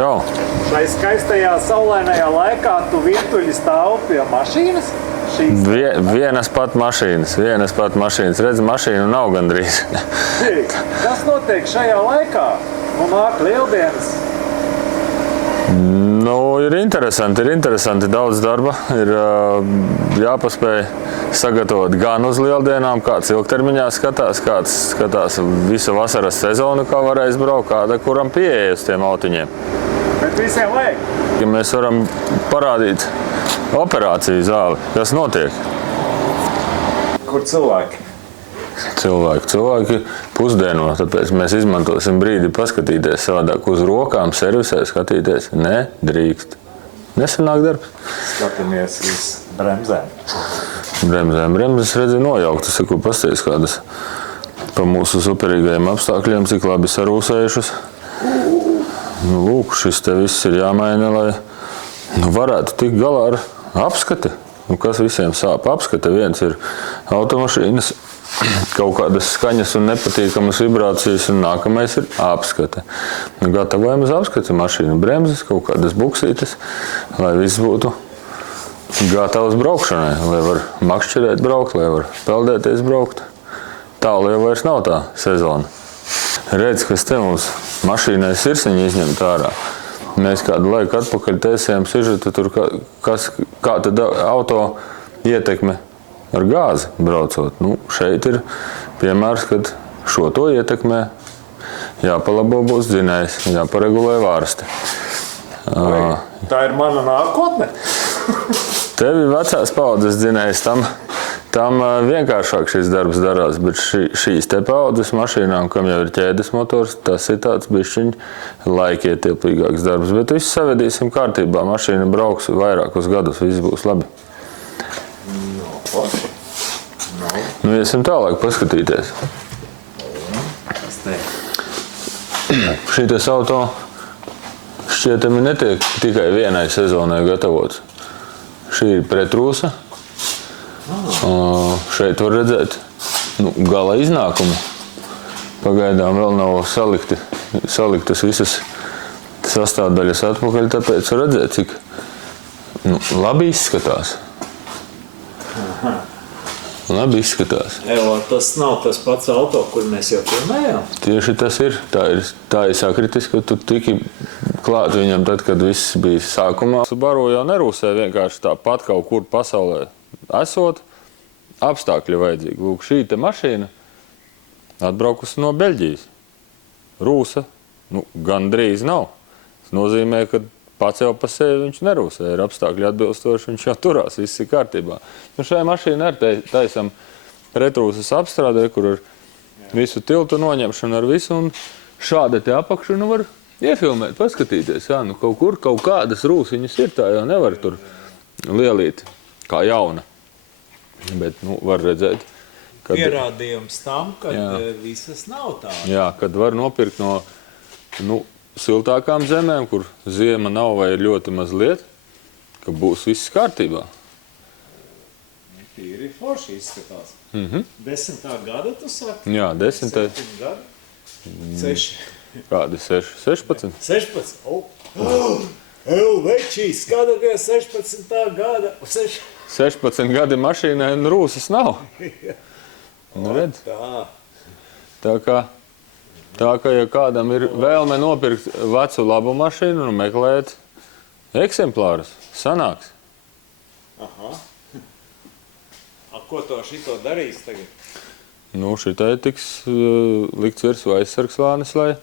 Čau! Šai skaistajā saulainajā laikā tu virtuļi stāv pie mašīnas? Vienas pat mašīnas. Redz, mašīnu nav gandrīz. Kas notiek šajā laikā? Nu, nāk lieldienas. Nu, ir interesanti. Daudz darba. Ir jāpaspēj sagatavot gan uz lieldienām, kāds ilgtermiņā skatās, kāds skatās visu vasaras sezonu, kā varēs braukt, kāda kuram pieeja uz tiem autiņiem. Bet visiem vajag. Ja mēs varam parādīt operāciju zāli, kas notiek. Kur cilvēki? Cilvēki pusdieno, tāpēc mēs izmantosim brīdi paskatīties savādāk uz rokām, servisē skatīties. Nedrīkst. Nesanāk darbs. Skatāmies uz bremzēm. Bremzes redzi nojauktas, ko pasties kādas pa mūsu superīgajiem apstākļiem, cik labi sarūsējušas. Nu, lūk, šis te viss ir jāmaina, lai varētu tikt galā ar apskati. Nu, kas visiem sāp apskate? Viens ir automašīnas, kaut kādas skaņas un nepatīkamas vibrācijas, un nākamais ir apskate. Nu, gatavojam uz apskati mašīnu, bremzes, kaut kādas buksītes, lai viss būtu gatavs braukšanai, lai var makšķerēt braukt, lai var peldēties braukt. Tālu jau vairs nav tā sezona. Redz, kas te mums mašīnai sirsiņi izņemt ārā. Mēs kādu laiku atpakaļ taisījām sižetu, tur kā tad auto ietekme ar gāzi braucot. Nu, šeit ir piemērs, kad šo to ietekmē jāpalabo būs dzinējs, jāparegulē vārsti. Tā ir mana nākotne. Tev ir vecās paudzes dzinējs, tam vienkāršāk šis darbs darās, bet šīs te paudzes mašīnām, kam jau ir ķēdes motors, tas ir tāds bišķiņ laikietilpīgāks darbs. Bet visu savedīsim kārtībā, mašīna brauks vairākus gadus, viss būs labi. Nu, iesim tālāk paskatīties. Šitas auto šķietami netiek tikai vienai sezonai gatavots. Šī ir pretrūsa. Šeit var redzēt gala iznākumu. Pagaidām vēl nav saliktas visas sastāvdaļas atpakaļ, tāpēc var redzēt, cik labi izskatās. Labi izskatās. Tas nav tas pats auto, kur mēs jau filmējām? Tieši tas ir. Tā ir sakritis, ka tu tiki klāt viņam tad, kad viss bija sākumā. Subaru jau nerūsē vienkārši tāpat kaut kur pasaulē esot, apstākļi vajadzīgi. Lūk, šī te mašīna atbraukusi no Beļģijas. Rūsa, gandrīz nav. Tas nozīmē, ka pats jau pa sevi viņš nerūsē, ir apstākļi atbilstoši, viņš jau turās, viss ir kārtībā. Nu, šai mašīnai ar taisam retrūsas apstrādē, kur ar visu tiltu noņemšanu ar visu, un šāda te apakšu var iefilmēt, paskatīties. Jā, kaut kādas rūsiņas ir, tā jau nevar tur lielīt kā jauna. Bet, var redzēt, kad pierādījums tam, kad visas nav tādas. Jā, kad var nopirkt no siltākām zemēm, kur ziema nav vai ir ļoti maz lieta, ka būs viss kārtībā. Tīri forši izskatās. 10. gada, tu saki? Jā, 10. 7 gadi? 6. Kādi 6? 16? 16? Večī, skatāties 16. gada. 16 gadi mašīnai un rūsas nav. Redz? Tā kā, ja kādam ir vēlme nopirkt vecu labu mašīnu un meklēt eksemplārus, sanāks. Aha. Ko to šito darīs tagad? Šitai tiks likts virsū aizsargslānis, lai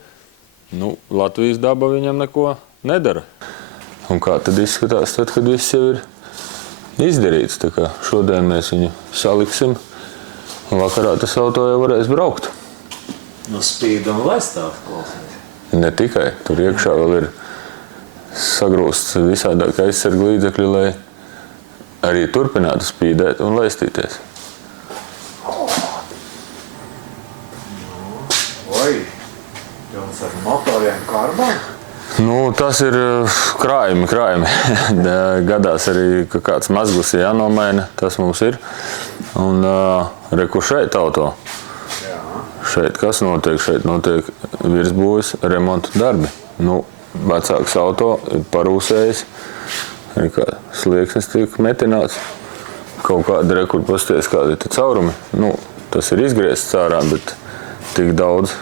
Latvijas daba viņam neko nedara. Un kā tad izskatās tad, kad viss jau ir izdarīts? Tā kā šodien mēs viņu saliksim, un vakarā tas auto jau varēs braukt. Spīd un laistāk klausīt. Ne tikai. Tur iekšā vēl ir sagrūsts visādāk aizsargu līdzekļi, lai arī turpinātu spīdēt un laistīties. Jums ar motoriem karbonu? Tas ir krājumi. Gadās arī, ka kāds mazgus ir jānomaina, tas mums ir. Un reku šeit auto. Šeit kas notiek? Šeit notiek virsbūves remonta darbi. vecāks auto ir parūsējis, ir kā slieksnis tiek metināts, kaut kāda rekur pasties, kādi ir te caurumi. Nu, tas ir izgriezts ārā, bet tik daudz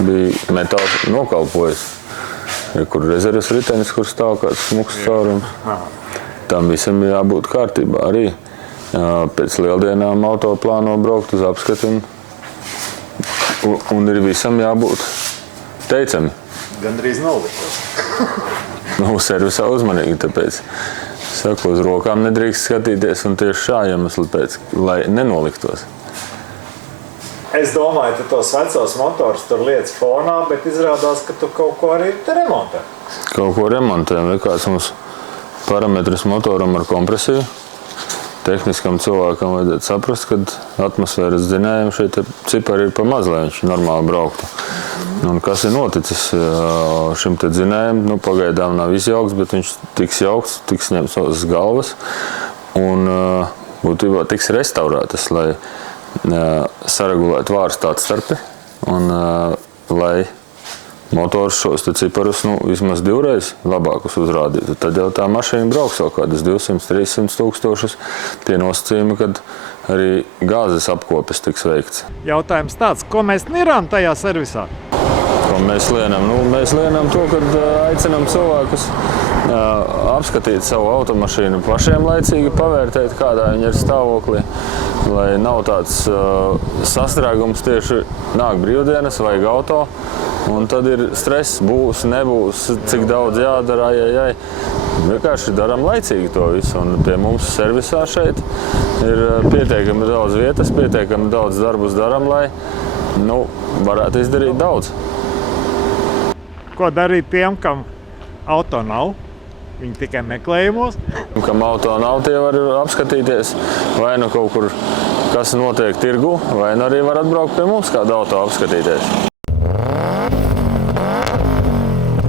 bija metāls nokalpojis. Ir kur rezerves ritenis, kur stāv kāds smuks caurums. Tam visam jābūt kārtībā arī. Pēc lieldienām auto plāno braukt uz apskati un ir visam jābūt teicami. Gandrīz noliktos. Nu, servisā uzmanīgi, tāpēc saku, uz rokām nedrīkst skatīties un tieši šā iemesla pēc, lai nenoliktos. Es domāju, tu tos vecos motors tur liec fonā, bet izrādās, ka tu kaut ko arī te remontē. Kaut ko remontējam, likās mums parametrs motoram ar kompresiju. Tehniskam cilvēkam vajadzētu saprast, ka atmosfēras dzinējiem šeit cipari ir pa maz, lai viņš normāli brauktu. Un kas ir noticis šim te dzinējam? Nu, pagaidām nav izjaukts, bet viņš tiks jaukts, tiks ņemts uz galvas un būtībā tiks restaurētas, lai saregulētu vārstu atstarpi un lai motors šos ciparus vismaz 2 reizes labākus uzrādītu. Tad jau tā mašīna brauks vēl kādas 200–300 tūkstošus. Tie nosacījumi, kad arī gāzes apkopes tiks veikts. Jautājums tāds, ko mēs nirām tajā servisā? Ko mēs lienam? Nu, mēs lienam to, kad aicinam cilvēkus apskatīt savu automašīnu pašiem laicīgi, pavērtēt, kādā viņa ir stāvoklī, lai nav tāds sastrēgums tieši nāk brīvdienas, vajag auto, un tad ir stress, būs, nebūs, cik daudz jādara, ai. Vienkārši daram laicīgi to visu, un pie mums servisā šeit ir pietiekami daudz vietas, pietiekami daudz darbus daram, lai varētu izdarīt daudz. Ko darīt tiem, kam auto nav? Viņi tikai meklējumos? Kam auto nav, tie var apskatīties vai nu kaut kur, kas notiek tirgu, vai nu arī var atbraukt pie mums kādu auto apskatīties.